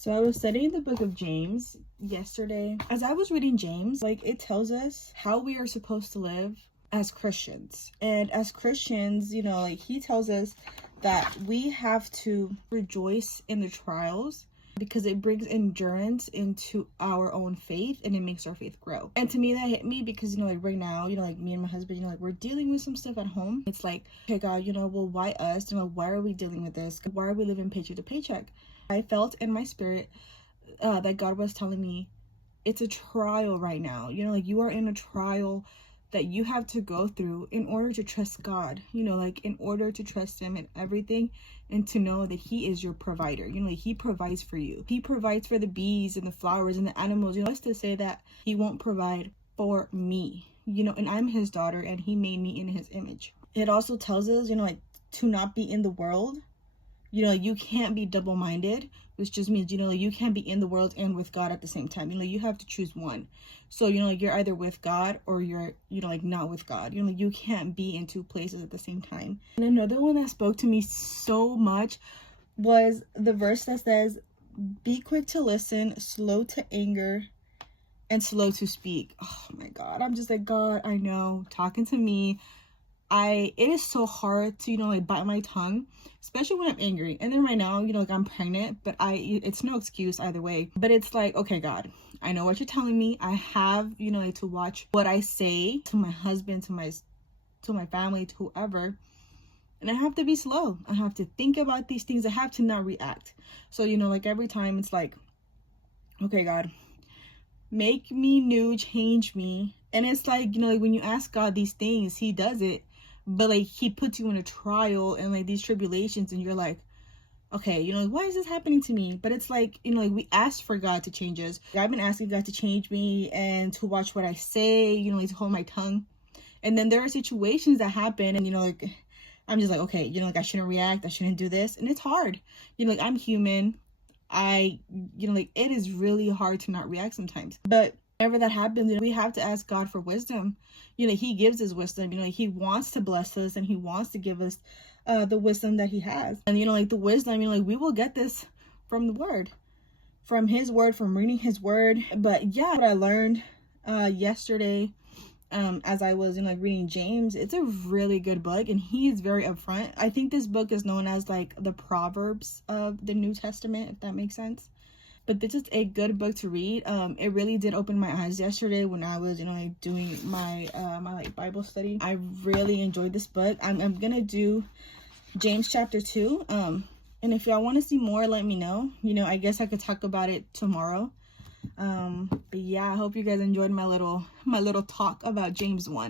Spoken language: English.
So I was studying the book of James yesterday. As I was reading James, it tells us how we are supposed to live as Christians. And as Christians, he tells us that we have to rejoice in the trials because it brings endurance into our own faith and it makes our faith grow. And to me, that hit me because, right now, me and my husband, we're dealing with some stuff at home. It's like, okay, God, well, why us? Why are we dealing with this? Why are we living paycheck to paycheck? I felt in my spirit that God was telling me it's a trial right now. You are in a trial that you have to go through in order to trust God, in order to trust him in everything and to know that he is your provider. He provides for you. He provides for the bees and the flowers and the animals. Just to say that he won't provide for me, and I'm his daughter and he made me in his image. It also tells us, to not be in the world. You can't be double-minded, which just means, you can't be in the world and with God at the same time. You have to choose one. So, you're either with God or you're, not with God. You can't be in two places at the same time. And another one that spoke to me so much was the verse that says, be quick to listen, slow to anger, and slow to speak. Oh my God. I'm just like, God, I know, talking to me. It is so hard to, bite my tongue, especially when I'm angry. And then right now, I'm pregnant, but it's no excuse either way. But it's like, okay, God, I know what you're telling me. I have, to watch what I say to my husband, to my family, to whoever. And I have to be slow. I have to think about these things. I have to not react. So, every time it's like, okay, God, make me new, change me. And it's like, when you ask God these things, he does it. But he puts you in a trial and these tribulations and you're like, okay, why is this happening to me? But it's like, we asked for God to change us. I've been asking God to change me and to watch what I say, to hold my tongue. And then there are situations that happen and, I'm just like, okay, I shouldn't react. I shouldn't do this. And it's hard. I'm human. It is really hard to not react sometimes. But whenever that happens, we have to ask God for wisdom. He gives us wisdom. He wants to bless us and he wants to give us the wisdom that he has. And, the wisdom, we will get this from the word, from his word, from reading his word. But yeah, what I learned yesterday as I was reading James, it's a really good book and he is very upfront. I think this book is known as the Proverbs of the New Testament, if that makes sense. But this is a good book to read. It really did open my eyes yesterday when I was, doing my Bible study. I really enjoyed this book. I'm gonna do James chapter 2. And if y'all want to see more, let me know. I guess I could talk about it tomorrow. But yeah, I hope you guys enjoyed my little talk about James 1.